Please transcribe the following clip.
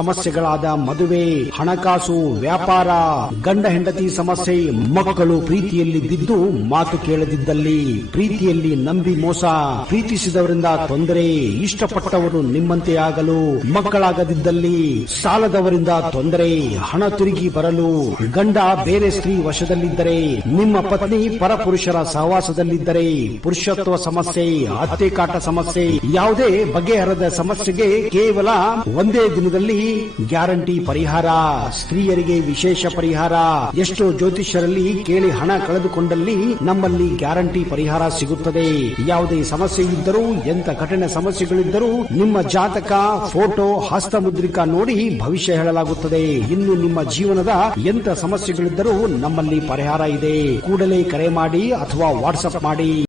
ಸಮಸ್ಯೆಗಳಾದ ಮದುವೆ, ಹಣಕಾಸು, ವ್ಯಾಪಾರ, ಗಂಡ ಹೆಂಡತಿ ಸಮಸ್ಯೆ, ಮಕ್ಕಳು ಪ್ರೀತಿಯಲ್ಲಿ ಬಿದ್ದು ಮಾತು ಕೇಳದಿದ್ದಲ್ಲಿ, ಪ್ರೀತಿಯಲ್ಲಿ ನಂಬಿ ಮೋಸ, ಪ್ರೀತಿಸಿದವರಿಂದ ತೊಂದರೆ, ಇಷ್ಟಪಟ್ಟವರು ನಿಮ್ಮಂತೆ ಆಗಲು ಮಕ್ಕಳಾಗದಿದ್ದಲ್ಲಿ, ಸಾಲದವರಿಂದ ತೊಂದರೆ, ಹಣ ತಿರುಗಿ ಬರಲು, ಗಂಡ ಬೇರೆ ಸ್ತ್ರೀ ವಶದಲ್ಲಿದ್ದರೆ, ನಿಮ್ಮ ಪತ್ನಿ ಪರಪುರುಷರ ಸಹವಾಸದಲ್ಲಿದ್ದರೆ, ಪುರುಷತ್ವ ಸಮಸ್ಯೆ, ಅತ್ತೆ ಕಾಟ ಸಮಸ್ಯೆ, ಯಾವುದೇ ಬಗೆಹರದ ಸಮಸ್ಯೆಗೆ ಕೇವಲ ಒಂದೇ ದಿನದಲ್ಲಿ ಗ್ಯಾರಂಟಿ ಪರಿಹಾರ. ಸ್ತ್ರೀಯರಿಗೆ ವಿಶೇಷ ಪರಿಹಾರ. ಎಷ್ಟೋ ಜ್ಯೋತಿಷ್ಯರಲ್ಲಿ ಕೇಳಿ ಹಣ ಕಳೆದುಕೊಂಡಲ್ಲಿ ನಮ್ಮಲ್ಲಿ ಗ್ಯಾರಂಟಿ ಪರಿಹಾರ ಸಿಗುತ್ತದೆ. ಯಾವುದೇ ಸಮಸ್ಯೆ ಇದ್ದರೂ, ಎಂತ ಕಠಿಣ ಸಮಸ್ಯೆಗಳಿದ್ದರೂ ನಿಮ್ಮ ಜಾತಕ, ಫೋಟೋ, ಹಸ್ತಮುದ್ರಿಕಾ ನೋಡಿ ಭವಿಷ್ಯ ಹೇಳಲಾಗುತ್ತದೆ. ಇನ್ನು ನಿಮ್ಮ ಜೀವನದ ಎಂತ ಸಮಸ್ಯೆಗಳಿದ್ದರೂ ನಮ್ಮಲ್ಲಿ ಪರಿಹಾರ ಇದೆ. ಕೂಡಲೇ ಕರೆ ಮಾಡಿ ಅಥವಾ ವಾಟ್ಸ್ಆಪ್ ಮಾಡಿ.